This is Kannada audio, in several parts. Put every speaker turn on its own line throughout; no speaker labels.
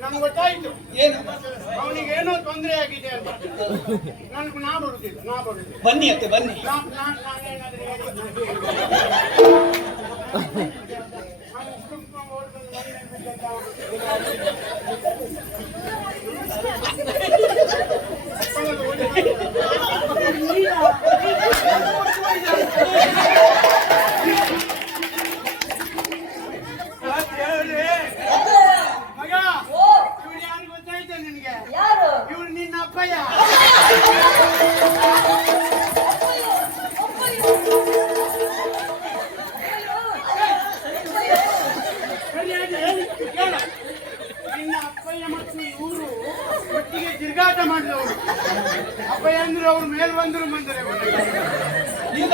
ನನಗೆ ಗೊತ್ತಾಯ್ತು.
ಏನು
ಅವನಿಗೆ ಏನೋ ತೊಂದರೆ ಆಗಿದೆ ಅಂತ. ನನಗೆ ನಾ ಬಿಡುದಿಲ್ಲ ನಾ ಬಿಡುದಿಲ್ಲ
ಬನ್ನಿ ಅತ್ತೆ ಬನ್ನಿ.
ನಾ- ನಾ- ಒಟ್ಟಿಗೆ ತಿರುಗಾಟ ಮಾಡಿದವರು. ಅಪ್ಪಯ್ಯ ಅಂದ್ರೆ ಅವ್ರು ಮೇಲ್ ಬಂದ್ರು ಬಂದರೆ
ನೀವು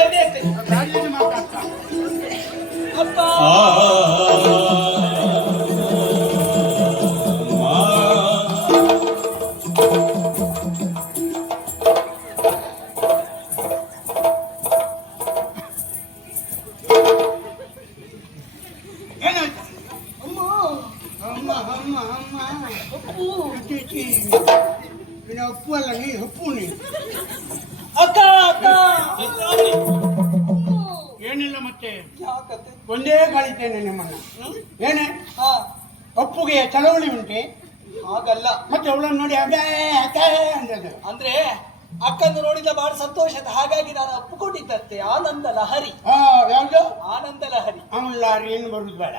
ನಾನು ಒಪ್ಪಿಕೊಂಡಿದ್ದತ್ತೆ ಆನಂದ ಲಹರಿ.
ಹಾ ಯಾವ್ದು?
ಆನಂದ ಲಹರಿ.
ಅವನ ಲಾರಿ ಏನು ಬರುದು ಬೇಡ.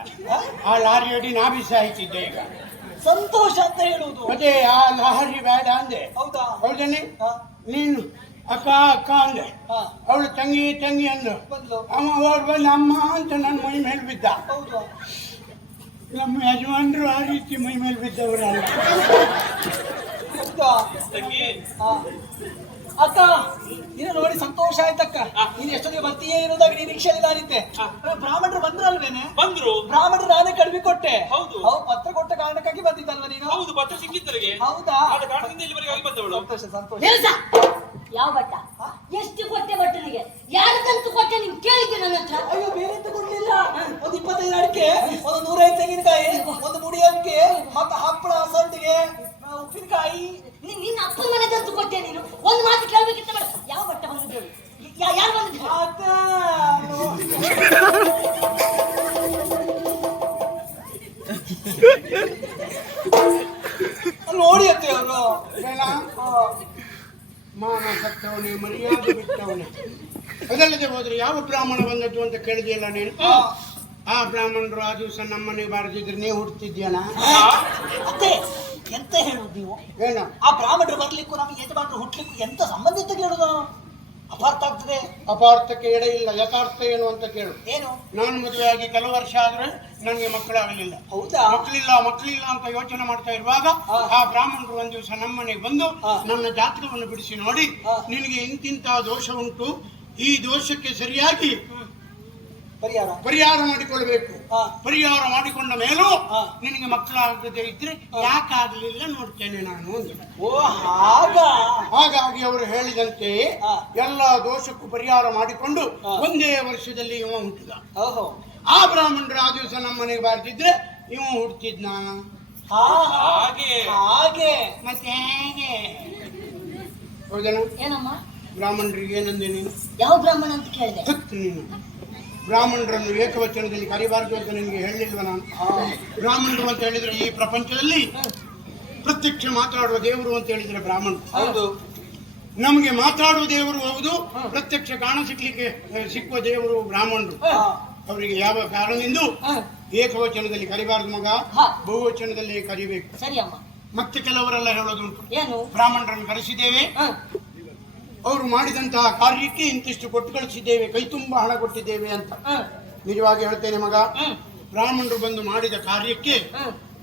ಆ ಲಾರಿ ಅಡಿ ನಾ ಬಿ ಸಾಯ್ತಿದ್ದೆ ಈಗ.
ಸಂತೋಷ ಅಂತ ಹೇಳುವುದು.
ಅದೇ ಆ ಲಹರಿ ಬೇಡ ಅಂದೆ.
ಹೌದಾ?
ಹೌದನೆ?
ಹಾ,
ನೀನು ಅಕ್ಕ ಅಕ್ಕ ಅಂದೆ.
ಹಾ,
ಅವಳು ತಂಗಿ ತಂಗಿ ಅಂದು.
ಅಮ್ಮ
ಅವ ಓಡ್ ಬಂದು ಅಮ್ಮ ಅಂತ ನನ್ನ ಮೈ ಮೇಲೆ ಬಿದ್ದ.
ಹೌದು.
ನಮ್ಮ ಯಜಮಾನ್ರು ಆ ರೀತಿ ಮೈ ಮೇಲೆ ಬಿದ್ದವರಲ್ಲ.
ತಂಗಿ. ಅಕ್ಕ ನೀನು ನೋಡಿ ಸಂತೋಷ ಆಯ್ತಕ್ಕ. ನೀನ್ ಎಷ್ಟೊತ್ತಿಗೆ ಬರ್ತೀಯೇ ಇರೋದಾಗ ನಿರೀಕ್ಷೆಯಲ್ಲಿ ನಾನಿದ್ದೆ ಬ್ರಾಹ್ಮಣರು ಬಂದ್ರಲ್ವೇನೆ?
ಬಂದ್ರು.
ಬ್ರಾಹ್ಮಣರು ನಾನೇ ಕಡಿಮೆ ಕೊಟ್ಟೆ.
ಹೌದು.
ಹೌದು ಪತ್ರ ಕೊಟ್ಟ ಕಾರಣಕ್ಕಾಗಿ ಬಂದಿದ್ದಲ್ವ ನೀನು?
ಹೌದು ಪತ್ರ ಸಿಕ್ಕಿದ್ದರಿಗೆ
ಹೌದಾ?
ಆದ ಕಾರಣದಿಂದ ಇಲ್ಲಿವರೆಗೆ ಆಗಿ ಬಂದವಳು.
ಸಂತೋಷ ಸಂತೋಷ.
ಯಾವ ಬಟ್ಟ ಎಷ್ಟು ಕೊಟ್ಟೆ ಬಟ್ಟನಿಗೆ ಯಾರಿಗಂತೂ ಕೊಟ್ಟೆ ನೀನ್ ಕೇಳಿದ್ದೆ ನನ್ನ ಹತ್ರ?
ಅಯ್ಯೋ ಬೇರೆ ಎಂತ ಕೊಡ್ಲಿಲ್ಲ. ಒಂದು ಇಪ್ಪತ್ತೈದು ಅಡಿಕೆ ಒಂದು ನೂರೈದು ತೆಂಗಿನಕಾಯಿ ಒಂದು ಮುಡಿ ಅಡಿಕೆ ಮತ್ತೆ ಹಪ್ಪಳ ಆ, ಉಪ್ಪಿನಕಾಯಿ
ನೀನ್ ನಿನ್ನ ಅಪ್ಪನ ಮನೆಗಂತೂ ಕೊಟ್ಟೆ ನೀನು. ಒಂದು ಮಾತು ಕೇಳ್ಬೇಕಿತ್ತ ಬೇಡ. ಯಾವ ಬಟ್ಟ ಬಂದಿದ್ದು ಯಾರು ಬಂದಿದ್ದು ಹೇಳು.
ಅದ ಅಲ್ಲಿ ನೋಡಿ ಅತ್ತೆ ಅವರು.
ಮಾನ ಸತ್ತವನೇ ಮರ್ಯಾದೆ ಬಿಟ್ಟವನೇ. ಅದಲ್ಲದೆ ಹೋದ್ರೆ ಯಾವ ಬ್ರಾಹ್ಮಣ ಬಂದದ್ದು ಅಂತ ಕೇಳಿದೆಯಲ್ಲ ನೀನು? ಆ ಬ್ರಾಹ್ಮಣರು ಆ ದಿವಸ ನಮ್ಮನೆ ಬಾರದಿದ್ರೆ ನೀವು ಹುಡ್ತಿದ್ಯಲ್ಲ
ಅತ್ತೆ ಎಂತ ಹೇಳುದು ನೀವು?
ಏನ
ಆ ಬ್ರಾಹ್ಮಣರು ಬರ್ಲಿಕ್ಕೂ ನಮಗೆ ಯಜಮಾನರು ಹುಟ್ಲಿಕ್ಕೂ ಎಂತ ಸಂಬಂಧ ಅಂತ ಕೇಳುದು ಅಪಾರ್ಥ ಆಗ್ತದೆ.
ಅಪಾರ್ಥಕ್ಕೆ ಎಡೆ ಇಲ್ಲ. ಯಥಾರ್ಥ ಏನು ಅಂತ ಕೇಳು.
ಏನು?
ನಾನು ಮದುವೆಯಾಗಿ ಆಗಿ ಕೆಲವು ವರ್ಷ ಆದ್ರೆ ನನಗೆ ಮಕ್ಕಳಾಗಲಿಲ್ಲ.
ಹೌದಾ?
ಮಕ್ಕಳಿಲ್ಲ ಮಕ್ಕಳಿಲ್ಲ ಅಂತ ಯೋಚನೆ ಮಾಡ್ತಾ ಇರುವಾಗ. ಆ ಬ್ರಾಹ್ಮಣರು ಒಂದ್ ದಿವಸ ನಮ್ಮನೆಗೆ ಬಂದು. ನನ್ನ ಜಾತಕವನ್ನು ಬಿಡಿಸಿ ನೋಡಿ. ನಿನಗೆ ಇಂತಿಂತ ದೋಷ ಉಂಟು. ಈ ದೋಷಕ್ಕೆ ಸರಿಯಾಗಿ
ಪರಿಹಾರ.
ಪರಿಹಾರ ಮಾಡಿಕೊಳ್ಬೇಕು. ಪರಿಹಾರ ಮಾಡಿಕೊಂಡ ಮೇಲೂ. ನಿನಗೆ ಮಕ್ಕಳಾಗದೆ ಇದ್ರೆ ಯಾಕಾಗ್ಲಿಲ್ಲ ನೋಡ್ತೇನೆ ನಾನು.
ಓ ಹಾಗ.
ಹಾಗಾಗಿ ಅವರು ಹೇಳಿದಂತೆ. ಎಲ್ಲ ದೋಷಕ್ಕೂ ಪರಿಹಾರ ಮಾಡಿಕೊಂಡು ಒಂದೇ ವರ್ಷದಲ್ಲಿ ಇವ ಹುಟ್ಟಿದ.
ಓಹೋ.
ಆ ಬ್ರಾಹ್ಮಣರು ಆ ದಿವಸ ನಮ್ಮನೆಗೆ ಬಾರ್ದಿದ್ರೆ ಇವ ಹುಡ್ತಿದ್ನ.
ಹಾ.
ಹಾಗೆ.
ಹಾಗೆ.
ಮತ್ತೆ ಹೇಗೆ? ಹೌದಾ
ಏನಮ್ಮ?
ಬ್ರಾಹ್ಮಣರಿಗೆ ಏನಂದೆ ನೀನು?
ಯಾವ ಬ್ರಾಹ್ಮಣ ಅಂತ ಕೇಳಿದೆ?
ನೀನು. ಬ್ರಾಹ್ಮಣರನ್ನು ಏಕವಚನದಲ್ಲಿ ಕರಿಬಾರದು ಅಂತ ನಿಮಗೆ ಹೇಳಿಲ್ವ ನಾನು? ಬ್ರಾಹ್ಮಣರು ಅಂತ ಹೇಳಿದ್ರೆ ಈ ಪ್ರಪಂಚದಲ್ಲಿ ಪ್ರತ್ಯಕ್ಷ ಮಾತಾಡುವ ದೇವರು ಅಂತ ಹೇಳಿದ್ರೆ ಬ್ರಾಹ್ಮಣ
ಹೌದು.
ನಮಗೆ ಮಾತಾಡುವ ದೇವರು ಹೌದು ಪ್ರತ್ಯಕ್ಷ ಕಾಣ ಸಿಕ್ಲಿಕ್ಕೆ ಆ, ಸಿಕ್ಕುವ ದೇವರು ಬ್ರಾಹ್ಮಣರು. ಅವರಿಗೆ ಯಾವ ಕಾರಣದಿಂದ? ಏಕವಚನದಲ್ಲಿ ಕರಿಬಾರದು ಮಗ ಬಹುವಚನದಲ್ಲಿ ಕರಿಬೇಕು.
ಸರಿ ಅಮ್ಮ.
ಮತ್ತೆ ಕೆಲವರೆಲ್ಲ ಹೇಳೋದುಂಟು. ಬ್ರಾಹ್ಮಣರನ್ನು ಕರೆಸಿದ್ದೇವೆ. ಅವರು ಮಾಡಿದಂತಹ ಕಾರ್ಯಕ್ಕೆ ಇಂತಿಷ್ಟು ಕೊಟ್ಟು ಕಳಿಸಿದ್ದೇವೆ ಕೈ ತುಂಬ ಹಣ ಕೊಟ್ಟಿದ್ದೇವೆ ಅಂತ. ನಿಜವಾಗಿ ಹೇಳ್ತೇನೆ ಮಗ ಬ್ರಾಹ್ಮಣರು ಬಂದು ಮಾಡಿದ ಕಾರ್ಯಕ್ಕೆ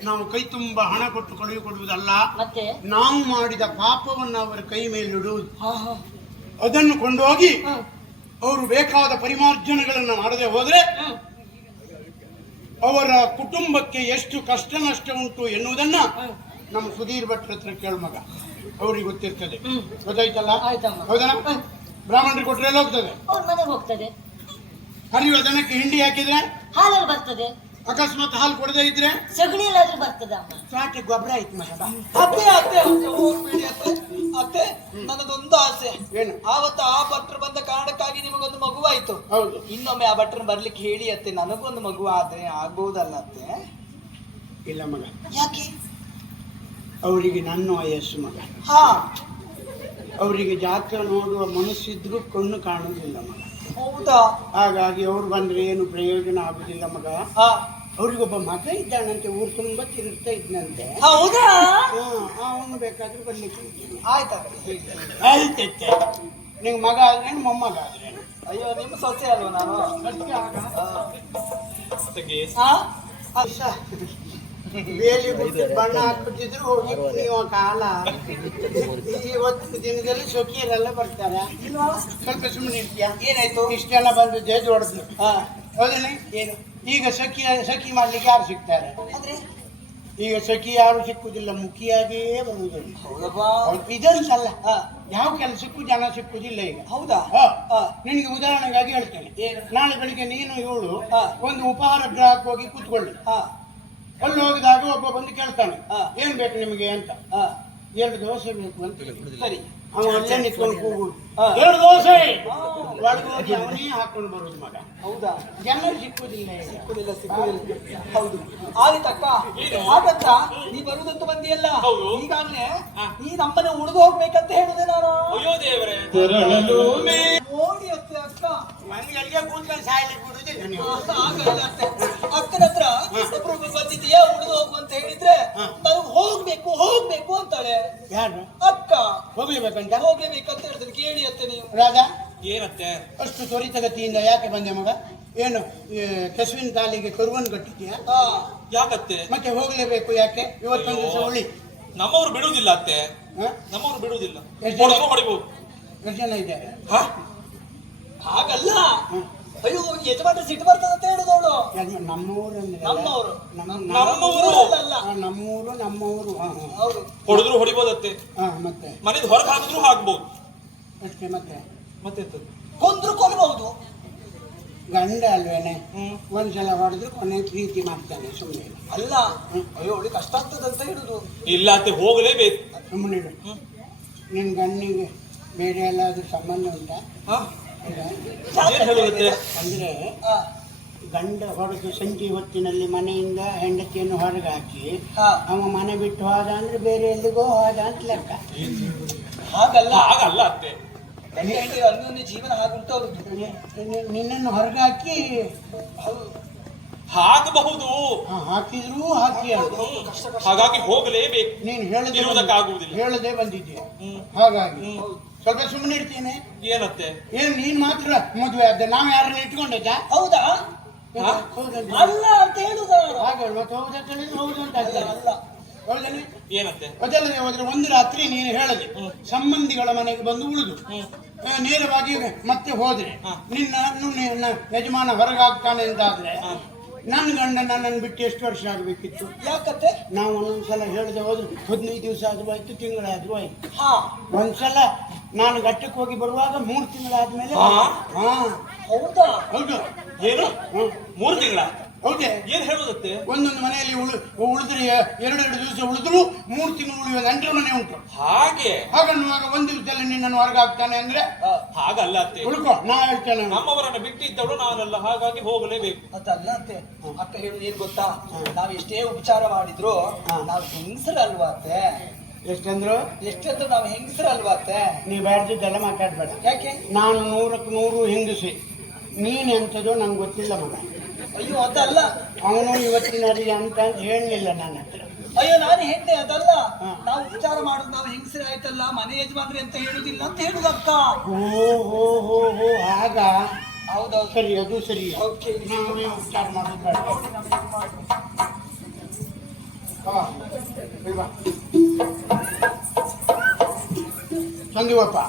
ನಾವು ಕೈ ತುಂಬ ಹಣ ಕೊಟ್ಟು ಕಳುಹಿಕೊಡುವುದಲ್ಲ
ಮತ್ತೆ?
ನಾವು ಮಾಡಿದ ಪಾಪವನ್ನು ಅವರ ಕೈ ಮೇಲಿಡುವುದು ಅದನ್ನು ಕೊಂಡೋಗಿ ಅವರು ಬೇಕಾದ ಪರಿಮಾರ್ಜನೆಗಳನ್ನು ಮಾಡದೆ ಹೋದ್ರೆ ಅವರ ಕುಟುಂಬಕ್ಕೆ ಎಷ್ಟು ಕಷ್ಟ ನಷ್ಟ ಉಂಟು ಎನ್ನುವುದನ್ನ ನಮ್ಮ ಸುಧೀರ್ ಭಟ್ರ ಹತ್ರ ಕೇಳು ಮಗ. ಅವ್ರಿಗೆ ಗೊತ್ತಿರ್ತದೆ. ಗೊತ್ತಾಯ್ತಲ್ಲ?
ಆಯ್ತಮ್ಮ.
ಹೌದಾ? ಬ್ರಾಹ್ಮಣರಿಗೆ ಕೊಟ್ರೆ ಎಲ್ಲ ಹೋಗ್ತದೆ?
ಅವ್ರ ಮನೆಗೆ ಹೋಗ್ತದೆ.
ಹರಿಯುವ ದನಕ್ಕೆ ಹಿಂಡಿ ಹಾಕಿದ್ರೆ?
ಹಾಲಲ್ಲಿ ಬರ್ತದೆ.
ಅಕಸ್ಮಾತ್ ಹಾಲು ಕೊಡದೇ ಇದ್ರೆ?
ಸಗಣಿಯಲ್ಲಾದ್ರೂ ಬರ್ತದೆ ಅಮ್ಮ.
ಸಾಕೆ ಗೊಬ್ಬರ ಆಯ್ತು ಮಗ
ಅತ್ತೆ ಅತ್ತೆ ಅತ್ತೆ ಹೋಗ್ಬೇಡಿ ಅತ್ತೆ. ಅತ್ತೆ ನನ್ನದೊಂದು ಆಸೆ.
ಏನು?
ಆವತ್ತು ಆ ಭಟ್ರು ಬಂದ ಕಾರಣಕ್ಕಾಗಿ ನಿಮಗೊಂದು ಮಗುವಾಯ್ತು.
ಹೌದು.
ಇನ್ನೊಮ್ಮೆ ಆ ಭಟ್ರನ್ನ ಬರ್ಲಿಕ್ಕೆ ಹೇಳಿ ಅತ್ತೆ ನನಗೊಂದು ಮಗು ಆದ್ರೆ ಆಗೋದಲ್ಲ ಅತ್ತೆ.
ಇಲ್ಲ ಮಗ.
ಯಾಕೆ?
ಅವರಿಗೆ ನನ್ನ ವಯಸ್ಸು ಮಗ
ಹಾ.
ಅವರಿಗೆ ಜಾತ್ರೆ ನೋಡುವ ಮನಸ್ಸಿದ್ರೂ ಕಣ್ಣು ಕಾಣುವುದಿಲ್ಲ ಮಗ.
ಹೌದಾ?
ಹಾಗಾಗಿ ಅವ್ರು ಬಂದ್ರೆ ಏನು ಪ್ರಯೋಜನ ಆಗುದಿಲ್ಲ ಮಗ.
ಹಾ.
ಅವ್ರಿಗೊಬ್ಬ ಮಗ ಇದ್ದಾನಂತೆ ಊರು ತುಂಬ ತಿರುಗ್ತಾ ಇದ್ನಂತೆ.
ಹೌದಾ?
ಅವನು ಬೇಕಾದ್ರೂ ಬರ್ಲಿಕ್ಕೆ
ಆಯ್ತಾ
ಆಯ್ತೈತೆ ನಿಂಗೆ ಮಗ ಆದ್ರೆ ಮೊಮ್ಮಗ ಆದ್ರೆ?
ಅಯ್ಯೋ ನಿಮ್ಮ ಸೊಸೆ ಅಲ್ವಾ ನಾನು?
ಬೇಲಿ ಬಿಟ್ಟು ಬಣ್ಣ ಹಾಕ್ಬಿಟ್ಟಿದ್ರು ಹೋಗಿ ನೀವು ಕಾಲ. ಇವತ್ತು ದಿನದಲ್ಲಿ ಸೊಕಿಯರೆಲ್ಲ ಬರ್ತಾರೆ. ಸ್ವಲ್ಪ ಸುಮ್ಮನೆ ಇರ್ತೀಯ?
ಏನಾಯ್ತು?
ಇಷ್ಟೆಲ್ಲ ಬಂದು ಜೇಜ್ ಹೊಡೆದ್ರು
ಹಾ.
ಹೌದಲ್ಲ ಏನು? ಈಗ ಸಖಿ ಸಖಿ ಮಾಡ್ಲಿಕ್ಕೆ ಯಾರು ಸಿಗ್ತಾರೆ? ಈಗ ಸಖಿ ಯಾರು ಸಿಕ್ಕುದಿಲ್ಲ ಮುಖಿಯಾಗಿಯೇ ಬರುವುದಿಲ್ಲ. ಇದಂತಲ್ಲ ಯಾವ ಕೆಲಸಕ್ಕೂ ಜನ ಸಿಕ್ಕುದಿಲ್ಲ ಈಗ.
ಹೌದಾ?
ಹಾ.
ಹಾ.
ನಿನಗೆ ಉದಾಹರಣೆಗಾಗಿ ಹೇಳ್ತೇನೆ? ನಾಳೆ ಬೆಳಿಗ್ಗೆ ನೀನು ಇವಳು. ಒಂದು ಉಪಹಾರ ಗ್ರಾಹಕ ಹೋಗಿ ಕೂತ್ಕೊಳ್ಳಿ.
ಹಾ.
ಅಲ್ಲಿ ಹೋಗಿದಾಗ ಒಬ್ಬ ಬಂದು ಕೇಳ್ತಾನೆ. ಏನ್ ಬೇಕು ನಿಮಗೆ ಅಂತ. ಎರಡು ದೋಸೆ ಬೇಕು ಅಂತ
ಸರಿ
ಅವ ಅಲ್ಲೇ ನಿಂತ್ಕೊಂಡು ಕೂಗುದು ಎರಡು ದೋಸೆ. ಒಳಗೆ ಹೋಗಿ ಅವನೇ ಹಾಕೊಂಡು ಬರೋದು ಮಗ.
ಹೌದಾ?
ಜನರು ಸಿಕ್ಕುದಿಲ್ಲ
ಸಿಕ್ಕುದಿಲ್ಲ ಸಿಕ್ಕುದಿಲ್ಲ. ಹೌದು. ಆದಿತ್ತಕ್ಕ ಹಾಗತ್ತ ನೀ ಬರುದಂತ ಬಂದಿಯಲ್ಲ?
ಹೌದು.
ಈಗಾಗ್ಲೇ ನೀ ನಮ್ಮನೆ ಉಳಿದು ಹೋಗ್ಬೇಕಂತ ಹೇಳಿದೆ ನಾನು.
ಅಯ್ಯೋ ದೇವರೇ.
ನೋಡಿ ಅತ್ತೆ ಅಕ್ಕ.
ಮನೆಗೆ ಅಲ್ಲಿಗೆ ಕೂತ್ಕೊಂಡು ಸಾಯ್ಲಿಕ್ಕೆ ಬಿಡುದಿಲ್ಲ
ಆಗಲ್ಲ ಅತ್ತೆ. ಅಕ್ಕನ ಹತ್ರ ಒಬ್ರೊಬ್ರು ಉಳಿದು ಹೋಗು ಅಂತ ಹೇಳಿದ್ರೆ. ನನಗೆ ಹೋಗ್ಬೇಕು ಹೋಗ್ಬೇಕು ಅಂತಾಳೆ.
ಯಾರು?
ಅಕ್ಕ.
ಹೋಗ್ಲೇಬೇಕಂತ?
ಹೋಗ್ಲೇಬೇಕಂತ ಹೇಳಿದ್ರೆ ಕೇಳಿ ಅತ್ತೆ ನೀವು.
ರಾಜಾ
ಏನತ್ತೆ?
ಅಷ್ಟು ತ್ವರಿತಗತಿಯಿಂದ ಯಾಕೆ ಬಂದೆ ಮಗ? ಏನು ಕೆಸುವಿನ ತಾಲಿಗೆ ಕರುವನ್ನು ಕಟ್ಟಿದ್ಯಾ
ಹಾ.
ಯಾಕತ್ತೆ?
ಮತ್ತೆ ಹೋಗ್ಲೇಬೇಕು ಯಾಕೆ? ಇವತ್ತೊಂದು ದಿವಸ ಉಳಿ
ನಮ್ಮವ್ರು ಬಿಡುವುದಿಲ್ಲ ಅತ್ತೆ.
ಹ?
ನಮ್ಮವ್ರು ಬಿಡುವುದಿಲ್ಲ.
ಎಷ್ಟು ಜನ?
ಇದೆ ಹೊಡಿಬಹುದು
ಎಷ್ಟು ಜನ ಇದ್ದಾರೆ?
ಹಾಗಲ್ಲ.
ಹ್ಮ್.
ಅಯ್ಯೋ ಯಜಮಾನ ಸಿಟ್ಟು ಬರ್ತದೆ ಅಂತ ಹೇಳುದು ಅವಳು?
ನಮ್ಮೂರು ಅಂದ್ರೆ
ನಮ್ಮವರು.
ನಮ್ಮ
ನಮ್ಮೂರು
ಅಲ್ಲ?
ನಮ್ಮೂರು ಹಾ.
ಹೌದು.
ಹೊಡೆದ್ರು ಹೊಡಿಬೋದತ್ತೆ?
ಹಾ ಮತ್ತೆ?
ಮನೆದು ಹೊರಗೆ ಹಾಕಿದ್ರು ಹಾಕ್ಬೋದು.
ಅಷ್ಟೇ ಮತ್ತೆ?
ಮತ್ತೆ
ಕೊಂದ್ರು ಕೊಲ್ಬಹುದು.
ಗಂಡ ಅಲ್ವೇನೆ? ಒಂದ್ಸಲ ಹೊಡೆದ್ರು ಕೊನೆ ಪ್ರೀತಿ ಮಾಡ್ತಾನೆ ಸುಮ್ಮನೆ
ಅಲ್ಲ ಅಯ್ಯೋ ಅವಳಿಗೆ ಕಷ್ಟ ಆಗ್ತದಂತ ಹೇಳುದು.
ಇಲ್ಲ ಅತ್ತೆ ಹೋಗಲೇಬೇಕು.
ಸುಮ್ಮನೆ ನಿನ್ ಗಂಡಿಗೆ ಬೇರೆ ಎಲ್ಲಾದ್ರೂ ಸಂಬಂಧ ಉಂಟಾ?
ಏನ್ ಹೇಳುತ್ತೆ
ಅಂದ್ರೆ ಗಂಡ ಹೊಡೆದು ಸಂಜೆ ಹೊತ್ತಿನಲ್ಲಿ ಮನೆಯಿಂದ ಹೆಂಡತಿಯನ್ನು ಹೊರಗೆ ಹಾಕಿ
ಹಾ.
ಅವ ಮನೆ ಬಿಟ್ಟು ಹೋದ ಅಂದ್ರೆ ಬೇರೆ ಎಲ್ಲಿಗೋ ಹೋದ ಅಂತ ಲೆಕ್ಕ.
ಹಾಗಲ್ಲ
ಹಾಗಲ್ಲ ಅತ್ತೆ.
ಗಂಡ ಹೆಂಡತಿ ಜೀವನ ಹಾಗುಂಟು
ನಿ- ನಿನ್ನನ್ನು ಹೊರಗೆ ಹಾಕಿ
ಹೌದು.
ಹಾಕಬಹುದು.
ಹಾಕಿದ್ರು ಹಾಕಿ.
ಹಾಗಾಗಿ ಹೋಗಲೇಬೇಕು.
ನೀನು ಹೇಳದೆ. ಹೇಳದೆ ಬಂದಿದ್ದೀಯ ಹಾಗಾಗಿ ಸ್ವಲ್ಪ ಸುಮ್ಮನೆ ಇಡ್ತೀನಿ
ಏನತ್ತೆ?
ಏನ್ ನೀನ್ ಮಾತ್ರ ಮದುವೆ ಆದ ನಾವ್ ಯಾರನ್ನ ಇಟ್ಕೊಂಡೈತಾ?
ಹೌದಾ? ಅಲ್ಲ ಅಂತ ಹೇಳುದ?
ಹಾಗೆ ಮತ್ತೆ ಹೇಳಿದ್ರೆ ಹೌದು ಅಂತ
ಅಲ್ಲ
ಏನತ್ತೆ?
ಅದಲ್ಲದೆ ಹೋದ್ರೆ ಒಂದು ರಾತ್ರಿ ನೀನು ಹೇಳದೆ ಸಂಬಂಧಿಗಳ ಮನೆಗೆ ಬಂದು ಉಳಿದು ನೇರವಾಗಿ ಮತ್ತೆ ಹೋದ್ರೆ. ನಿನ್ನ ಯಜಮಾನ ಹೊರಗಾಗ್ತಾನೆ ಅಂತಾದ್ರೆ. ನನ್ನ ಗಂಡ ನನ್ನನ್ನು ಬಿಟ್ಟು ಎಷ್ಟು ವರ್ಷ ಆಗಬೇಕಿತ್ತು?
ಯಾಕತ್ತೆ?
ನಾವು ಒಂದೊಂದ್ಸಲ ಹೇಳಿದೆ ಹೋದ್ರೆ. ಹದಿನೈದು ದಿವಸ ಆದ್ರೂ ಆಯ್ತು ತಿಂಗಳಾದ್ರೂ ಆಯ್ತು.
ಹಾ.
ಒಂದ್ಸಲ ನಾನು ಘಟ್ಟಕ್ಕೆ ಹೋಗಿ ಬರುವಾಗ ಮೂರು ತಿಂಗಳಾದ್ಮೇಲೆ
ಹಾ?
ಹಾ.
ಹೌದಾ?
ಹೌದು.
ಏನು. ಮೂರು ತಿಂಗಳ?
ಹೌದೇ
ಏನ್ ಹೇಳುದತ್ತೆ
ಒಂದೊಂದು ಮನೆಯಲ್ಲಿ ಉಳು ಉಳಿದ್ರೆ ಎರಡೆರಡು ದಿವಸ ಉಳಿದ್ರು ಮೂರು ತಿಂಗಳು ಉಳಿಯುವ ನಂತರ ಮನೆ ಉಂಟು.
ಹಾಗೆ?
ಹಾಗನ್ನುವಾಗ ಒಂದು ದಿವಸದಲ್ಲಿ ನಿನ್ನನ್ನು ಹೊರಗಾಗ್ತಾನೆ ಅಂದ್ರೆ?
ಹಾಗಲ್ಲ ಅತ್ತೆ.
ಉಳ್ಕೊ ನಾ ಹೇಳ್ತೇನೆ
ನಮ್ಮವರನ್ನ ಬಿಟ್ಟಿದ್ದವಳು ನಾನಲ್ಲ ಹಾಗಾಗಿ ಹೋಗಲೇಬೇಕು.
ಅದಲ್ಲ ಅತ್ತೆ ಅಕ್ಕ ಹೇಳುದು ಏನ್ ಗೊತ್ತಾ? ನಾವು ಎಷ್ಟೇ ಉಪಚಾರ ಮಾಡಿದ್ರು
ನಾವು
ನಾವ್ ಹೆಂಗಸರಲ್ವಾ ಅತ್ತೆ?
ಎಷ್ಟಂದ್ರು?
ಎಷ್ಟಂದ್ರು ನಾವು ಹೆಂಗಸರಲ್ವಾ ಅತ್ತೆ?
ನೀವು ಬ್ಯಾಡ್ದಿದ್ದೆಲ್ಲ ಮಾತಾಡ್ಬೇಡ.
ಯಾಕೆ?
ನಾನು ನೂರಕ್ಕೆ ನೂರು ಹೆಂಗಸಿ ನೀನ್ ಎಂತದೋ ನಂಗೆ ಗೊತ್ತಿಲ್ಲ ಮಗ.
ಅಯ್ಯೋ ಅದಲ್ಲ.
ಅವನು ಇವತ್ತಿನ ಅಡಿಗೆ ಅಂತ ಹೇಳಲಿಲ್ಲ ನನ್ನ ಹತ್ರ.
ಅಯ್ಯೋ ನಾನು ಹೆಂಡೆ ಅದಲ್ಲ. ನಾವು ಉಪಚಾರ ಮಾಡೋದು ನಾವು ಹೆಂಗಸರೇ ಆಯ್ತಲ್ಲ ಮನೆ ಯಜಮಾನ್ರಿ ಅಂತ ಹೇಳುದಿಲ್ಲ ಅಂತ ಹೇಳುದಕ್ಕ
ಓ ಹೋ ಹೋ ಹೋ ಆಗ.
ಹೌದೌದು.
ಸರಿ ಅದು ಸರಿ.
ಓಕೆ
ನಾವೇ ಉಪಚಾರ ಮಾಡೋದು ಬೇಡ. ಇಲ್ವಾ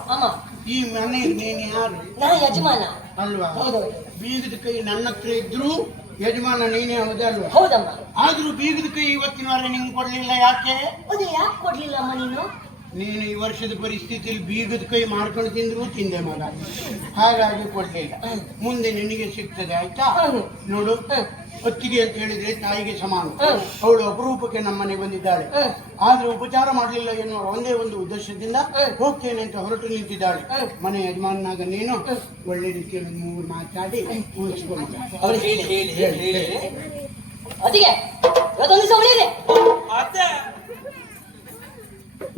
ಅಮ್ಮ.
ಈ ಮನೆಗೆ ನೀನು ಯಾರು?
ನಾನು ಯಜಮಾನ.
ಅಲ್ವಾ?
ಹೌದು.
ಬೀಗದ ಕೈ ನನ್ನ ಹತ್ರ ಇದ್ರು ಯಜಮಾನ ನೀನೇ ಹೌದೇ ಅಲ್ವಾ
ಹೌದಮ್ಮ.
ಆದ್ರೂ ಬೀಗದ ಕೈ ಇವತ್ತಿನವರೆ ನಿಂಗೆ ಕೊಡ್ಲಿಲ್ಲ ಯಾಕೆ?
ಅದು ಯಾಕೆ ಕೊಡ್ಲಿಲ್ಲಮ್ಮ ನೀನು?
ನೀನು ಈ ವರ್ಷದ ಪರಿಸ್ಥಿತಿಯಲ್ಲಿ ಬೀಗದ ಕೈ ಮಾಡ್ಕೊಂಡು ತಿಂದ್ರು ತಿಂದೆ ಮಗ. ಹಾಗಾಗಿ ಕೊಡ್ಲಿಲ್ಲ. ಮುಂದೆ ನಿನಗೆ ಸಿಗ್ತದೆ ಆಯ್ತಾ? ನೋಡು. ಅತ್ತಿಗೆ ಅಂತ ಹೇಳಿದ್ರೆ ತಾಯಿಗೆ ಸಮಾನ. ಅವಳು ಅಪರೂಪಕ್ಕೆ ನಮ್ಮನೆ ಬಂದಿದ್ದಾಳೆ. ಆದ್ರೆ ಉಪಚಾರ ಮಾಡಲಿಲ್ಲ ಎನ್ನುವ ಒಂದೇ ಒಂದು ಉದ್ದೇಶದಿಂದ ಹೋಗ್ತೇನೆ ಅಂತ ಹೊರಟು ನಿಂತಿದ್ದಾಳೆ. ಮನೆ ಯಜಮಾನನಾಗ ನೀನು ಒಳ್ಳೆ ರೀತಿಯಲ್ಲಿ ಮೂರು ಮಾತಾಡಿ ಮುಗಿಸ್ಕೊ ಮಗ.
ಅವಳು ಹೇಳಿ ಹೇಳಿ ಹೇಳಿ ಹೇಳಿ. ಅದಿಗೆ ಇವತ್ತೊಂದು ದಿವಸ ಉಳಿಯಿದೆ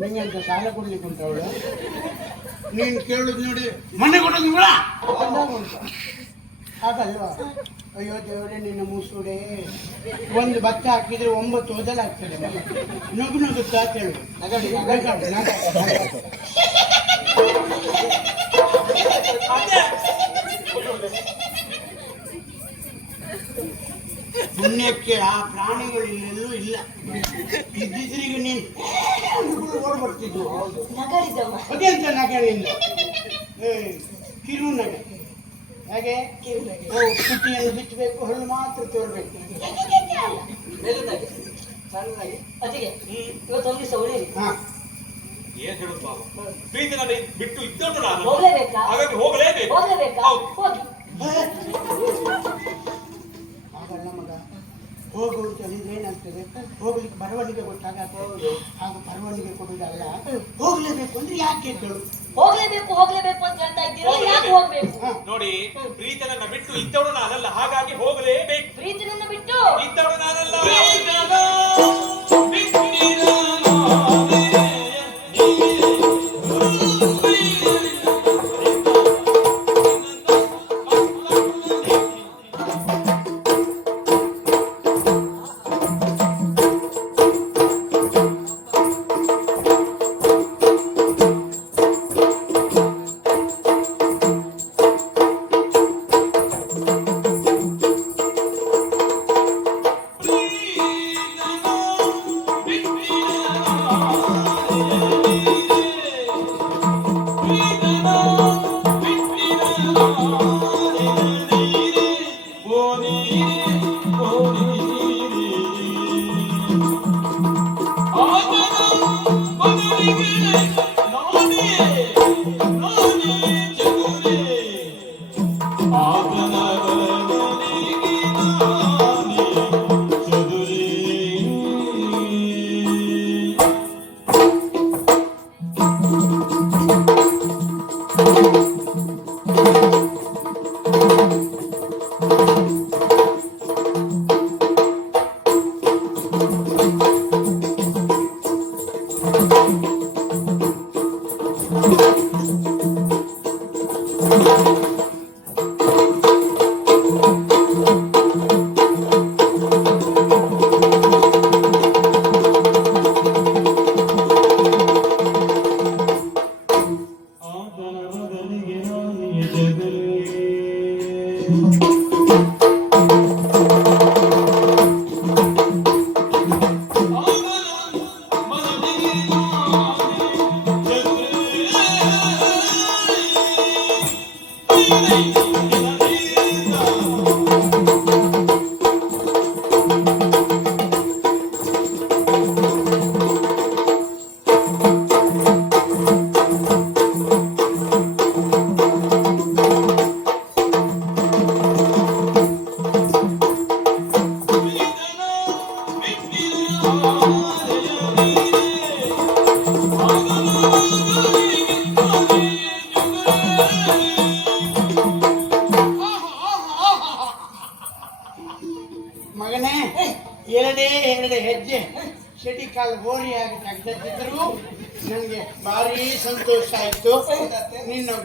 ನಿಂಗೆ ಅಂತ ಸಾಲ ಕೊಡ್ಲಿಕ್ಕೆ ಉಂಟು ಅವಳು? ನೀನು ಕೇಳುದು ನೋಡಿ ಮನೆ ಕೊಡೋದು ಹಾಗಲ್ವಾ ಅಯ್ಯೋ ದೇವರೇ ನಿನ್ನ ಮೂಸುಡೆ ಒಂದು ಭತ್ತ ಹಾಕಿದ್ರೆ ಒಂಬತ್ತು ಓದಲ್ ಆಗ್ತದೆ ನಗು ನಗಾಡಿ ನಗಾಡಿ. ಪುಣ್ಯಕ್ಕೆ ಆ ಪ್ರಾಣಿಗಳು ಇಲ್ಲೆಲ್ಲೂ ಇಲ್ಲ. ಇದ್ದಿದ್ರಿಗೆ ನೀನು ಓಡ್ಬರ್ತಿದ್ವು
ಅದೇ
ಅಂತ ನಗಳಿಂದ ಏ ಕಿರು ನಗೆ. ಹಾಗೆ? ಓ, ಪುಟ್ಟಿಯನ್ನು ಬಿಚ್ಚಬೇಕು ಹಣ್ಣು ಮಾತ್ರ ತೋರ್ಬೇಕು.
ಮೆಲ್ಲುನಗೆ ಸಣ್ಣಗೆ ಅದಿಗೆ ಇವತ್ತೊಂದು ದಿವಸ ಉಳಿಯಿರಿ
ಹಾ.
ಏನ್ ಹೇಳುದು ಬಾಬು ಪ್ರೀತಿ ನನ್ನ ಬಿಟ್ಟು ಇದ್ದೋಡು ನಾನು.
ಹೋಗ್ಲೇಬೇಕಾ?
ಹಾಗಾಗಿ ಹೋಗಲೇಬೇಕು.
ಹೋಗ್ಲೇಬೇಕಾ?
ಹೌದು.
ಹೋಗಿ.
ಹಾಗಲ್ಲ ಮಗ. ಹೋಗು ಅಂತ ಹೇಳಿದ್ರೆ ಏನಾಗ್ತದೆ? ಹೋಗ್ಲಿಕ್ಕೆ ಬರವಣಿಗೆ ಕೊಟ್ಟಾಗ ಹಾಗೆ ಬರವಣಿಗೆ ಕೊಡುವುದಲ್ಲ. ಹೋಗ್ಲೇಬೇಕು ಅಂದ್ರೆ ಯಾಕೆ ಕೇಳು?
ಹೋಗ್ಲೇಬೇಕು ಹೋಗ್ಲೇಬೇಕು ಅಂತ ಹೇಳ್ತಾ ಇದ್ದೀರಲ್ಲ ಯಾಕೆ ಹೋಗ್ಬೇಕು?
ನೋಡಿ ಪ್ರೀತನನ್ನ ಬಿಟ್ಟು ಇದ್ದವಳು ನಾನಲ್ಲ ಹಾಗಾಗಿ ಹೋಗಲೇಬೇಕು.
ಪ್ರೀತನನ್ನ ಬಿಟ್ಟು?
ಇದ್ದವಳು ನಾನಲ್ಲ.
Thank you.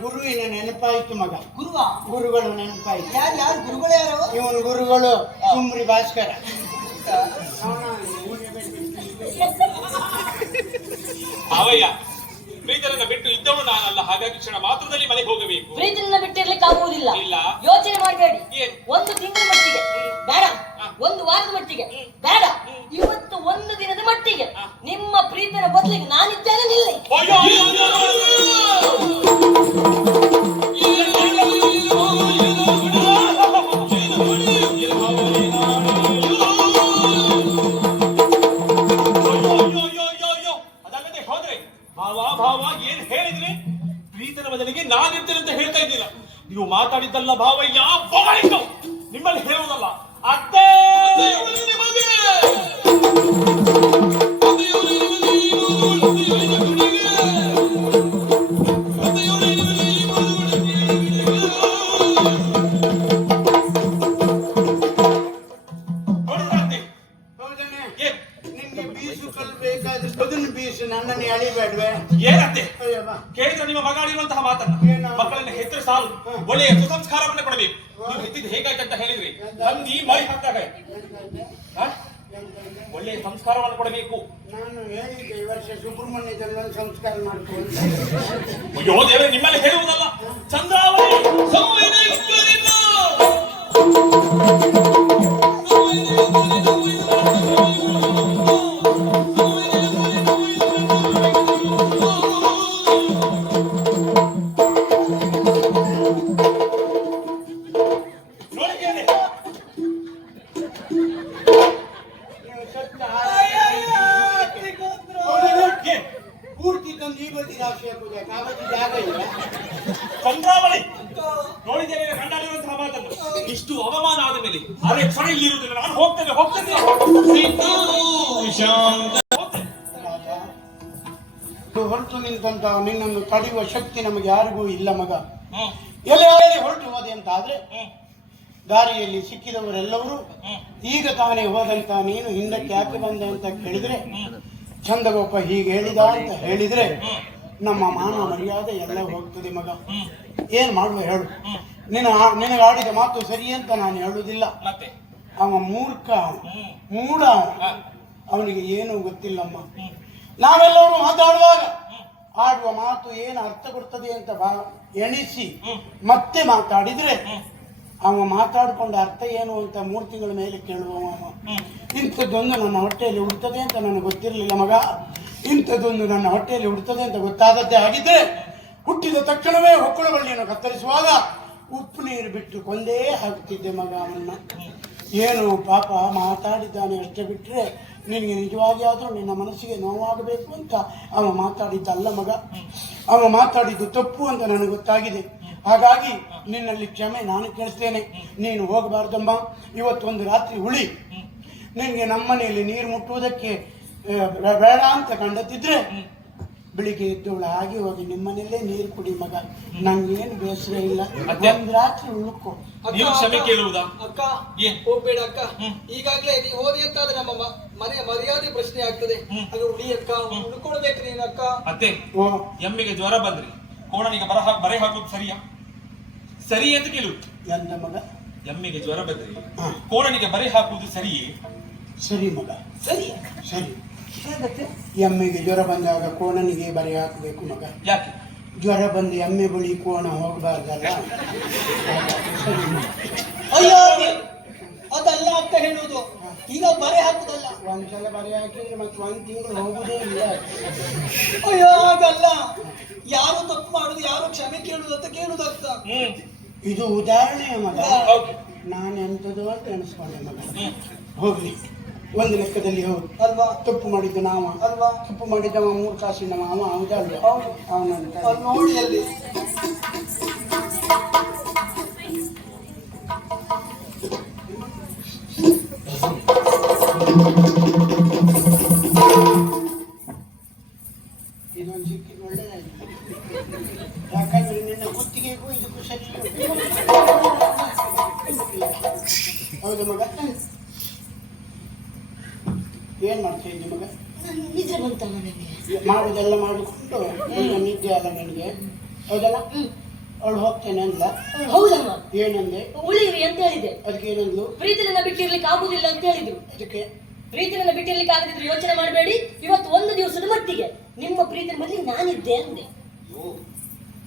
ಗುರುವಿನ ನೆನಪಾಯ್ತು ಮಗ.
ಗುರುವ?
ಗುರುಗಳು ನೆನಪಾಯ್ತು.
ಯಾರು ಯಾರು ಗುರುಗಳು ಯಾರು?
ಇವನ ಗುರುಗಳು ಕುಮ್ರಿ ಭಾಸ್ಕರ. ಅವನ
ಅವಯ್ಯ ಪ್ರೀತನನ್ನ ಬಿಟ್ಟು ಇದ್ದವನು ನಾನಲ್ಲ ಹಾಗಾಗಿ ಕ್ಷಣ ಮಾತ್ರದಲ್ಲಿ ಮನೆಗೆ ಹೋಗಬೇಕು.
ಪ್ರೀತನನ್ನ ಬಿಟ್ಟಿರ್ಲಿಕ್ಕೆ ಆಗುವುದಿಲ್ಲ.
ಇಲ್ಲ.
ಯೋಚನೆ ಮಾಡಬೇಡಿ.
ಏನು?
ಒಂದು ತಿಂಗಳ ಮಟ್ಟಿಗೆ. ಬೇಡ. ಒಂದು ವಾರದ ಮಟ್ಟಿಗೆ. ಬೇಡ. ಇವತ್ತು ಒಂದು ದಿನದ ಮಟ್ಟಿಗೆ. ನಿಮ್ಮ ಪ್ರೀತನ ಬದಲಿಗೆ ನಾನಿದ್ದೇನೆ ನಿಲ್ಲಿ.
ಅಯ್ಯೋ, ಅಯ್ಯೋ, ಅಯ್ಯೋ,
ಎಳಿಬೇಡ್ವೆ
ಏನತ್ತೆ ಕೇಳಿದ್ರೆ ನಿಮ್ಮ ಮಗ ಆಡಿರುವಂತಹ ಮಾತನ್ನ? ಮಕ್ಕಳನ್ನ ಹೆಸರು ಸಾಲು. ಒಳ್ಳೆಯ ಸುಸಂಸ್ಕಾರವನ್ನ ಕೊಡಬೇಕು. ನೀವು ಹೆತ್ತಿದ್ದು ಹೇಗಾಯ್ತು ಅಂತ ಹೇಳಿದ್ರಿ ನಂದಿ ಮೈ ಹಾಕ್ದಾಗ? ಒಳ್ಳೆಯ ಸಂಸ್ಕಾರವನ್ನು ಕೊಡಬೇಕು.
ನಾನು ಹೇಳಿದ್ದೆ ಈ ವರ್ಷ ಸುಬ್ರಹ್ಮಣ್ಯದಲ್ಲಿ ಸಂಸ್ಕಾರ ಮಾಡ್ಕೊಂಡು
ಅಯ್ಯೋ ದೇವರೇ ನಿಮ್ಮಲ್ಲಿ ಹೇಳುವುದಲ್ಲ. ಚಂದ್ರಾವಳಿ ನೋಡಿದ್ದೇನೆ ಚಂದ್ರಾವಳಿ ನೋಡಿದ್ದೇನೆ ಕಂಡಾಡಿರುವಂತಹ ಮಾತನ್ನು. ಇಷ್ಟು ಅವಮಾನ ಆದ ಮೇಲೆ ಅರೆ ಕ್ಷಣ ಇಲ್ಲಿ ಇರುವುದಿಲ್ಲ ನಾನು ಹೋಗ್ತೇನೆ ಹೋಗ್ತೇನೆ.
ಹೊರಟು ನಿಂತಂತ ನಿನ್ನನ್ನು ತಡೆಯುವ ಶಕ್ತಿ ನಮಗೆ ಯಾರಿಗೂ ಇಲ್ಲ ಮಗ. ಎಲ್ಲ ಹೊರಟು ಹೋದೆ ಅಂತ ಆದ್ರೆ ದಾರಿಯಲ್ಲಿ ಸಿಕ್ಕಿದವರೆಲ್ಲವರು ಈಗ ತಾನೇ ಹೋದಂತ ನೀನು ಹಿಂದಕ್ಕೆ ಯಾಕೆ ಬಂದೆ ಅಂತ ಕೇಳಿದ್ರೆ ಚಂದಗೋಪ ಹೀಗೆ ಹೇಳಿದ ಅಂತ ಹೇಳಿದ್ರೆ ನಮ್ಮ ಮಾನ ಮರ್ಯಾದೆ ಎಲ್ಲ ಹೋಗ್ತದೆ ಮಗ. ಏನ್ ಮಾಡುವ ಹೇಳು. ನಿನ್ನ ನಿನಗೆ ಆಡಿದ ಮಾತು ಸರಿ ಅಂತ ನಾನು ಹೇಳುವುದಿಲ್ಲ. ಅವ ಮೂರ್ಖ.
ಮೂಡ
ಅವನಿಗೆ ಏನು ಗೊತ್ತಿಲ್ಲಮ್ಮ. ನಾವೆಲ್ಲರೂ ಮಾತಾಡುವಾಗ ಆಡುವ ಮಾತು ಏನು ಅರ್ಥ ಕೊಡ್ತದೆ ಅಂತ ಎಣಿಸಿ ಮತ್ತೆ ಮಾತಾಡಿದ್ರೆ. ಅವ ಮಾತಾಡ್ಕೊಂಡ ಅರ್ಥ ಏನು ಅಂತ ಮೂರು ತಿಂಗಳ ಮೇಲೆ ಕೇಳುವ. ಇಂಥದ್ದೊಂದು ನನ್ನ ಹೊಟ್ಟೆಯಲ್ಲಿ ಉಡ್ತದೆ ಅಂತ ನನಗೆ ಗೊತ್ತಿರಲಿಲ್ಲ ಮಗ. ಇಂಥದ್ದೊಂದು ನನ್ನ ಹೊಟ್ಟೆಯಲ್ಲಿ ಹುಡ್ತದೆ ಅಂತ ಗೊತ್ತಾದದ್ದೇ ಆಗಿದ್ರೆ ಹುಟ್ಟಿದ ತಕ್ಷಣವೇ ಹೊಕ್ಕಳ ಬಳ್ಳಿಯನ್ನು ಕತ್ತರಿಸುವಾಗ ಉಪ್ಪು ನೀರು ಬಿಟ್ಟು ಕೊಂದೇ ಹಾಕ್ತಿದ್ದೆ ಮಗ ಅವನ್ನ ಏನು ಪಾಪ ಮಾತಾಡಿದ್ದಾನೆ ಅಷ್ಟೇ ಬಿಟ್ಟರೆ ನಿನಗೆ ನಿಜವಾಗಿ ಆದರೂ ನಿನ್ನ ಮನಸ್ಸಿಗೆ ನೋವಾಗಬೇಕು ಅಂತ ಅವ ಮಾತಾಡಿದ್ದಲ್ಲ ಮಗ. ಅವ ಮಾತಾಡಿದ್ದು ತಪ್ಪು ಅಂತ ನನಗೆ ಗೊತ್ತಾಗಿದೆ. ಹಾಗಾಗಿ ನಿನ್ನಲ್ಲಿ ಕ್ಷಮೆ ನಾನು ಕೇಳ್ತೇನೆ. ನೀನು ಹೋಗಬಾರ್ದಮ್ಮ. ಇವತ್ತೊಂದು ರಾತ್ರಿ ಉಳಿ ನಿನಗೆ ನಮ್ಮನೆಯಲ್ಲಿ ನೀರು ಮುಟ್ಟುವುದಕ್ಕೆ ಬೇಡ ಅಂತ ಕಂಡತ್ತಿದ್ರೆ ಬೆಳಿಗ್ಗೆ ಎದ್ದವಳು ಆಗಿ ಹೋಗಿ ನಿಮ್ಮನೆಯಲ್ಲೇ ನೀರು ಕುಡಿ ಮಗ. ನಂಗೇನು ಬೇಸರ ಇಲ್ಲ. ಒಂದ್ ರಾತ್ರಿ ಉಳ್ಕೊ.
ನೀವು ಕ್ಷಮೆ ಕೇಳುವುದಾ?
ಅಕ್ಕ? ಹೋಗ್ಬೇಡ ಅಕ್ಕ.
ಹ್ಮ್.
ಈಗಾಗ್ಲೇ ನೀ ಹೋದಿ ಅಂತಾದ್ರೆ ನಮ್ಮ ಮನೆ ಮನೆಯ ಮರ್ಯಾದೆ ಪ್ರಶ್ನೆ ಆಗ್ತದೆ. ಅದು ಉಳಿ ಅಕ್ಕ ಉಳ್ಕೊಳ್ಬೇಕು ನೀನು ಅಕ್ಕ.
ಅತ್ತೆ
ಓ.
ಎಮ್ಮೆಗೆ ಜ್ವರ ಬಂದ್ರಿ. ಕೋಣನಿಗೆ ಬರ ಬರೆ ಹಾಕುದು ಸರಿಯಾ? ಸರಿ ಅಂತ ಕೇಳು.
ಎಂದ ಮಗ?
ಎಮ್ಮೆಗೆ ಜ್ವರ ಬಂದ್ರಿ. ಕೋಣನಿಗೆ ಬರೆ ಹಾಕುವುದು ಸರಿಯೇ?
ಸರಿ ಮಗ.
ಸರಿ.
ಸರಿ. ಎಮ್ಮೆಗೆ ಜ್ವರ ಬಂದಾಗ ಕೋಣನಿಗೆ ಬರೆ ಹಾಕಬೇಕು ಮಗ.
ಯಾಕೆ?
ಜ್ವರ ಬಂದು ಎಮ್ಮೆ ಬಳಿ ಕೋಣ ಹೋಗಬಾರ್ದಲ್ಲ?
ಅಯ್ಯೋ ಅದಲ್ಲ ಅಂತ ಹೇಳುವುದು. ಈಗ ಬರೆ ಹಾಕುದಲ್ಲ.
ಒಂದ್ಸಲ ಬರೆ ಹಾಕಿದ್ರೆ ಮತ್ತೆ ಒಂದು ತಿಂಗಳು ಹೋಗುದೇ ಇಲ್ಲ.
ಅಯ್ಯೋ ಹಾಗಲ್ಲ. ಯಾರು ತಪ್ಪು ಮಾಡುದು ಯಾರು ಕ್ಷಮೆ ಕೇಳುದು ಅಂತ ಕೇಳುದು ಅರ್ಥ.
ಇದು ಉದಾಹರಣೆ ಮಗ. ನಾನು ಎಂಥದ್ದು ಅಂತ ಎಣಿಸ್ಕೊಂಡೆ ಮಗ. ಹೋಗ್ಲಿ. ಒಂದು ಲೆಕ್ಕದಲ್ಲಿ ಹೌದು.
ಅಲ್ವಾ?
ತಪ್ಪು ಮಾಡಿದ್ದು ನಾವ.
ಅಲ್ವಾ?
ತಪ್ಪು ಮಾಡಿದ್ದವ ಮೂರು ಕಾಸಿನ ಹೌದಲ್ವ?
ಹೌದು.
ಅವನಂತ.
ಅಲ್ಲಿ ನೋಡಿ ಅಲ್ಲಿ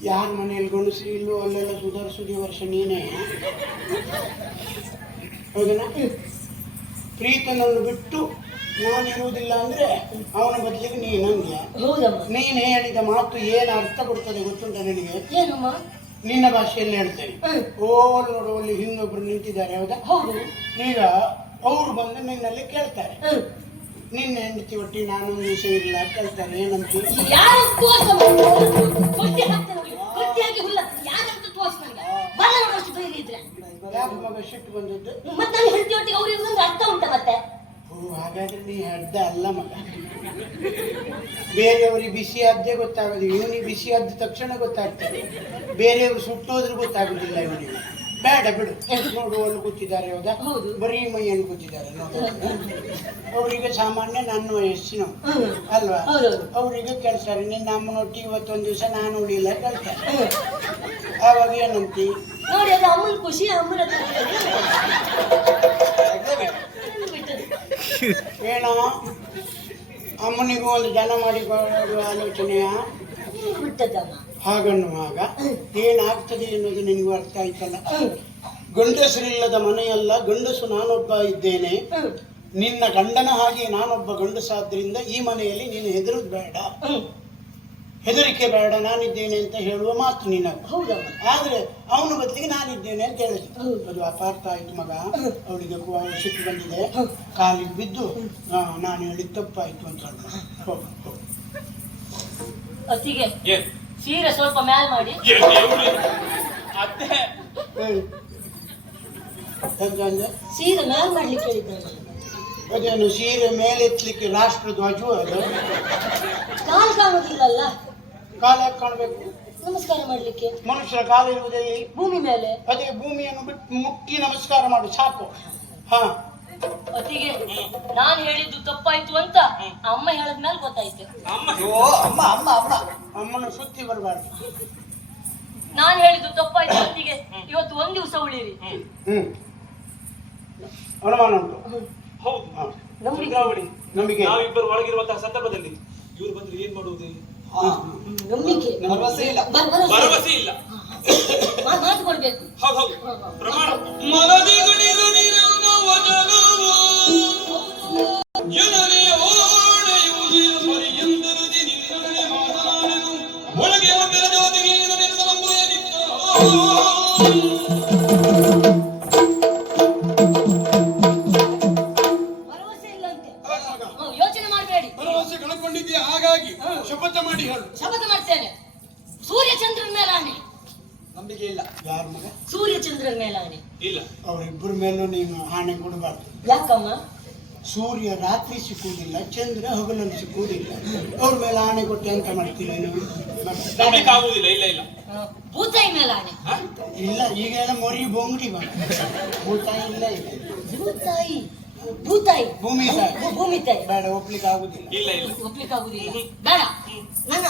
ಯಾರ ಮನೆಯಲ್ಲಿ ಗಣಸರು ಇಲ್ಲೋ ಅಲ್ಲೆಲ್ಲ ಸುಧಾರಿಸುದು ವರ್ಷ ನೀನೇ. ಹೌದಾ ಪ್ರೀತನನ್ನು ಬಿಟ್ಟು ನಾನಿರುವುದಿಲ್ಲ ಅಂದ್ರೆ ಅವನ ಬದಲಿಗೆ ನೀನು
ಹೌದಮ್ಮ.
ನೀನು ಹೇಳಿದ ಮಾತು ಏನು ಅರ್ಥ ಕೊಡ್ತದೆ ಗೊತ್ತುಂಟ ನನಗೆ?
ಏನಮ್ಮ?
ನಿನ್ನ ಭಾಷೆಯಲ್ಲಿ ಹೇಳ್ತೇನೆ. ಓ ನೋಡು ಅಲ್ಲಿ ಹಿಂದೊಬ್ರು ನಿಂತಿದ್ದಾರೆ ಹೌದಾ?
ಹೌದು.
ಈಗ ಅವರು ಬಂದು ನಿನ್ನಲ್ಲಿ ಕೇಳ್ತಾರೆ. ನಿನ್ನ ಹೆಂಡತಿ ಒಟ್ಟಿ ನಾನೊಂದು ದಿವಸ ಇಲ್ಲ ಕೇಳ್ತಾರೆ? ಏನಂತ
ಯಾರಂತ ತೋರ್ಸ ಕೊಟ್ಟಿ ಹಾಕ್ತಾನೆ ಹೋಗ್ಲಿ ಕೊಟ್ಟಿಯಾಗಿ ಹುಲ್ಲ ಯಾರಂತ ತೋರ್ಸ್ ನನಗೆ ಬಲ್ಲ ನೋಡೋಷ್ಟು ಧೈರ್ಯ ಇದ್ರೆ.
ಯಾಕೆ ಮಗ ಸಿಟ್ಟು ಬಂದದ್ದು?
ಮತ್ತೆ ನಾನು ಹೆಂಡತಿ ಒಟ್ಟಿಗೆ ಅವ್ರು ಇರೋದಂದ್ರೆ ಅರ್ಥ ಉಂಟ ಮತ್ತೆ?
ಓ ಹಾಗಾದ್ರೆ ನೀ ಅಡ್ಡ ಅಲ್ಲ ಮಗ. ಬೇರೆಯವ್ರಿಗೆ ಬಿಸಿ ಅದ್ದೇ ಗೊತ್ತಾಗೋದು ಇವನಿಗೆ ಬಿಸಿ ಅದ್ದ ತಕ್ಷಣ ಗೊತ್ತಾಗ್ತದೆ. ಬೇರೆಯವರು ಸುಟ್ಟೋದ್ರೂ ಗೊತ್ತಾಗುದಿಲ್ಲ ಇವನಿಗೆ. ಬೇಡ ಬಿಡು. ನೋಡು ಅಲ್ಲಿ ಕೂತಿದ್ದಾರೆ ಹೌದಾ. ಬರೀ ಮೈಯನ್ನು ಕೂತಿದ್ದಾರೆ ಅವರಿಗೆ ಸಾಮಾನ್ಯ ನನ್ನ ವಯಸ್ಸಿನ. ಅಲ್ವಾ. ಅವರಿಗೆ ಕೇಳ್ತಾರೆ ನಿನ್ನ ಅಮ್ಮನೊಟ್ಟಿ ಇವತ್ತೊಂದು ದಿವಸ ನಾನು ಉಳಿಲ್ಲ ಕೇಳ್ತಾರೆ ಆವಾಗ ಏನಂತಿ?
ನೋಡಿ ಅದು ಅಮ್ಮನ ಖುಷಿ ಅಮ್ಮನ.
ಏನೋ? ಅಮ್ಮನಿಗೂ ಒಂದು ಜನ ಮಾಡಿಕೊಳ್ಳುವ ಆಲೋಚನೆಯ?
ಬಿಟ್ಟದಮ್ಮ
ಹಾಗನ್ನುವಾಗ ಏನಾಗ್ತದೆ ಎನ್ನುವುದು ನಿನಗೂ ಅರ್ಥ ಆಯ್ತಲ್ಲ? ಗಂಡಸರಿಲ್ಲದ ಮನೆಯಲ್ಲ ಗಂಡಸು ನಾನೊಬ್ಬ ಇದ್ದೇನೆ. ನಿನ್ನ ಗಂಡನ ಹಾಗೆ ನಾನೊಬ್ಬ ಗಂಡಸಾದ್ರಿಂದ ಈ ಮನೆಯಲ್ಲಿ ನೀನು ಹೆದರುದು ಬೇಡ. ಹೆದರಿಕೆ ಬೇಡ ನಾನಿದ್ದೇನೆ ಅಂತ ಹೇಳುವ ಮಾತು
ನಿನ್ನ
ಆದ್ರೆ ಅವನ ಬದಲಿಗೆ ನಾನಿದ್ದೇನೆ ಅಂತ ಹೇಳಿದೆ
ಹೌದು.
ಅದು ಅಪಾರ್ಥ ಆಯ್ತು ಮಗ. ಅವಳಿಗೆ ಸಿಟ್ಟು ಬಂದಿದೆ. ಕಾಲಿಗೆ ಬಿದ್ದು ನಾನು ಹೇಳಿದ ತಪ್ಪಾಯ್ತು ಅಂತ ಹೇಳಿದ
ಸೀರೆ ಸ್ವಲ್ಪ ಮ್ಯಾಲ್ ಮಾಡಿ?
ಅತ್ತೆ.
ಸೀರೆ ಮ್ಯಾಲ್ ಮಾಡ್ಲಿಕ್ಕೆ.
ಅದೇನು ಸೀರೆ ಮೇಲೆತ್ತಲಿಕ್ಕೆ ರಾಷ್ಟ್ರ ಧ್ವಜವು ಅದು.
ಕಾಲ್ ಕಾಣುದಿಲ್ಲಲ್ಲ.
ಕಾಲ ಕಾಣಬೇಕು?
ನಮಸ್ಕಾರ ಮಾಡ್ಲಿಕ್ಕೆ.
ಮನುಷ್ಯರ ಕಾಲ ಇರುವುದಲ್ಲಿ
ಭೂಮಿ ಮೇಲೆ.
ಅದೇ ಭೂಮಿಯನ್ನು ಬಿಟ್ಟು ಮುಟ್ಟಿ ನಮಸ್ಕಾರ ಮಾಡು ಸಾಕು. ಹಾ.
ಅತ್ತಿಗೆ ನಾನು ಹೇಳಿದ್ದು ತಪ್ಪಾಯ್ತು ಅಂತ ಅಮ್ಮ ಹೇಳದ್ಮೇಲೆ ಗೊತ್ತಾಯ್ತು.
ಅಮ್ಮ.
ಅಮ್ಮ ಅಮ್ಮ ಅಮ್ಮ.
ಅಮ್ಮನ ಸುದ್ದಿ ಬರಬಾರ್ದು.
ನಾನು ಹೇಳಿದ್ದು ತಪ್ಪಾಯ್ತು ಅತ್ತಿಗೆ ಇವತ್ತು ಒಂದ್ ದಿವಸ ಉಳಿರಿ.
ಹ್ಮ್. ಅನುಮಾನ ಉಂಟು.
ಹೌದು. ಚಂದ್ರಾವಳಿ
ನಂಬಿಕೆ.
ನಾವಿಬ್ಬರು ಒಳಗಿರುವಂತಹ ಸಂದರ್ಭದಲ್ಲಿ ಇವ್ರು ಬಂದ್ರೆ ಏನ್ ಮಾಡುವುದು?
ನಂಬಿಕೆ.
ಭರವಸೆ ಇಲ್ಲ.
ಬರ್- ಭರವಸೆ.
ಇಲ್ಲ.
ಮಾತು ಕೊಡ್ಬೇಕು.
ಹೌದು ಹೌದು. ಪ್ರಮಾಣ.
ಮನದಿ
ಸಿಕ್ಕುವುದಿಲ್ಲ ಚಂದ್ರ ಹಗಲಲ್ಲಿ ಸಿಕ್ಕುವುದಿಲ್ಲ ಅವ್ರ ಮೇಲೆ ಆಣೆ ಕೊಟ್ಟು ಎಂತ ಮಾಡ್ತೀನಿ ನೀನು
ನಂಬಿಕೆ ಆಗುವುದಿಲ್ಲ ಇಲ್ಲ ಇಲ್ಲ.
ಭೂತಾಯಿ ಮೇಲೆ ಆಣೆ?
ಇಲ್ಲ ಈಗೆಲ್ಲ ಮೊರಿ ಬೊಂಗಡಿ ಬಂದ ಭೂತ ಇಲ್ಲ
ಭೂತಾಯಿ ಭೂತಾಯಿ.
ಭೂಮಿ ತಾಯಿ.
ಭೂಮಿ ತಾಯಿ.
ಬೇಡ ಒಪ್ಲಿಕ್ಕೆ ಆಗುದಿಲ್ಲ.
ಇಲ್ಲ ಇಲ್ಲ.
ಒಪ್ಲಿಕ್ಕೆ ಆಗುದಿಲ್ಲ. ಬೇಡ. ನನ್ನ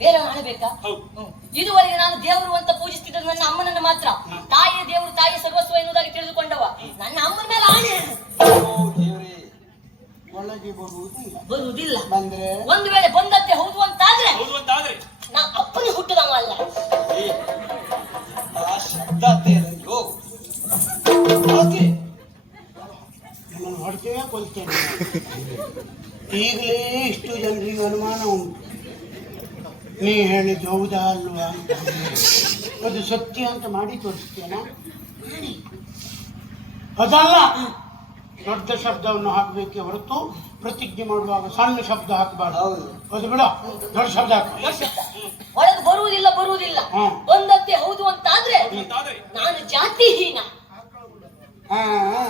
ಬೇರೆ ಆಣಬೇಕಾ
ಹೌದು.
ಇದುವರೆಗೆ ನಾನು ದೇವರು ಅಂತ ಪೂಜಿಸ್ತಿದ್ದ ನನ್ನ ಅಮ್ಮನನ್ನು ಮಾತ್ರ ತಾಯಿ ದೇವರು ತಾಯಿ ಸರ್ವಸ್ವ ಎನ್ನುವುದಾಗಿ ತಿಳಿದುಕೊಂಡವ. ನನ್ನ ಅಮ್ಮನ ಮೇಲೆ ಆಣೆ.
ಒಳಗೆ ಬರುವುದಿಲ್ಲ.
ಬರುವುದಿಲ್ಲ.
ಬಂದ್ರೆ?
ಒಂದು ವೇಳೆ ಬಂದದ್ದೇ ಹೌದು ಅಂತಾದ್ರೆ
ಹೌದು ಅಂತಾದ್ರೆ
ನಾ ಅಪ್ಪನಿ ಹುಟ್ಟದವ ಅಲ್ಲ.
ಏ, ಆ ಶಬ್ದ ಅಯ್ಯೋ. ಓಕೆ.
ನಮ್ಮನ್ನು ಹೊಡ್ತೇವೆ ಕೊಲ್ತೇನೆ ಈಗಲೇ ಇಷ್ಟು ಜನರಿಗೆ ಅನುಮಾನ ಉಂಟು. ನೀ ಹೇಳಿದ್ದು ಹೌದಾ ಅಲ್ವಾ? ಅಂತ. ಅದು ಸತ್ಯ ಅಂತ ಮಾಡಿ ತೋರಿಸ್ತೇನ? ಅದಲ್ಲ. ದೊಡ್ಡ ಶಬ್ದವನ್ನು ಹಾಕಬೇಕೆ ಹೊರತು ಪ್ರತಿಜ್ಞೆ ಮಾಡುವಾಗ ಸಣ್ಣ ಶಬ್ದ ಹಾಕಬಾರ್ದು.
ಹೌದು.
ಅದು ಬಿಡ. ದೊಡ್ಡ ಶಬ್ದ ಹಾಕಬಾರ್ದು
ಒಳಗೆ ಬರುವುದಿಲ್ಲ ಬರುವುದಿಲ್ಲ.
ಹ್ಮ್.
ಬಂದದ್ದೇ ಹೌದು ಅಂತ
ಆದ್ರೆ
ನಾನು ಜಾತಿಹೀನ.
ಹಾ ಹಾ.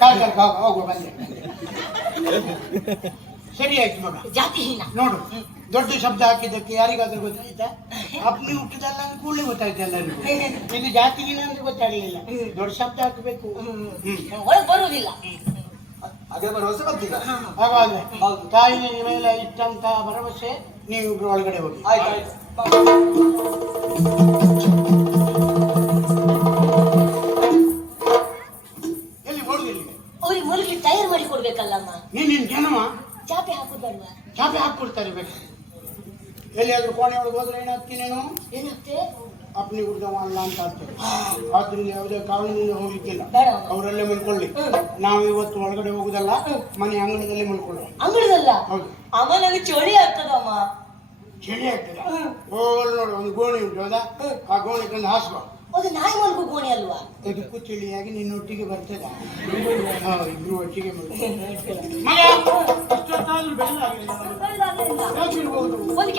ಕಾಲ್ ಕಾಲ್ ಕಾಲ್ ಬಂದೆ ಸರಿ ಆಯ್ತು ಮಗ
ಜಾತಿಹೀನ.
ನೋಡು. ದೊಡ್ಡ ಶಬ್ದ ಹಾಕಿದ್ದಕ್ಕೆ ಯಾರಿಗಾದ್ರೂ ಗೊತ್ತಾಯ್ತಾ? ಅಪ್ನಿ ಹುಟ್ಟಿದಲ್ಲ ಅಂದ್ರೆ ಕೂಡಲೇ ಗೊತ್ತಾಯ್ತು ಎಲ್ಲರಿಗೂ. ಇಲ್ಲಿ ಜಾತಿ ಇಲ್ಲ ಅಂದ್ರೆ ಗೊತ್ತಾಗಲಿಲ್ಲ. ದೊಡ್ಡ ಶಬ್ದ ಹಾಕಬೇಕು. ಹ್ಮ್.
ಒಳಗೆ ಬರುವುದಿಲ್ಲ.
ಅದೇ ಭರವಸೆ ಬರ್ತಿಲ್ಲ
ಹಾಗಾದ್ರೆ. ತಾಯಿ ಮೇಲೆ ಇಟ್ಟಂತ ಭರವಸೆ ನೀವು ಒಳಗಡೆ ಹೋಗಿ.
ಆಯ್ತು ಆಯ್ತು.
ಏನಾಗ್ತೆ
ಅಪ್ಪನಿ ಗುಡ್ದವ ಅಲ್ಲ ಅಂತ ಆಗ್ತದೆ ಆದ್ರಿಂದ ಯಾವುದೇ ಕಾರಣದಿಂದ ಹೋಗ್ಲಿಕ್ಕಿಲ್ಲ. ಅವರಲ್ಲೇ ಮಲ್ಕೊಳ್ಳಿ. ನಾವು ಇವತ್ತು ಒಳಗಡೆ ಹೋಗುದಲ್ಲ ಮನೆ ಅಂಗಣದಲ್ಲಿ ಮಲ್ಕೊಳ್ಳೋ
ಅಂಗಡಿದಲ್ಲ ಅಮ್ಮ ನನಗೆ ಚಳಿ ಆಗ್ತದಮ್ಮ
ಚಳಿ ಆಗ್ತದ? ಹೋಗಲ್ ನೋಡು ಒಂದು ಗೋಣಿ ಉಂಟು ಹೌದಾ? ಆ ಗೋಣಿಗೊಂದು ಹಾಸುವ
ಅದು ನಾಯಿ ಮಲ್ಕೋ ಗೋಣಿ ಅಲ್ವಾ?
ಅದಕ್ಕೂ ಚಳಿಯಾಗಿ ನಿನ್ನ ಒಟ್ಟಿಗೆ ಬರ್ತದ. ಇಬ್ರು ಒಟ್ಟಿಗೆ. ಮಗ ಹೋಗಿರ್ಬೋದು
ಒಂದು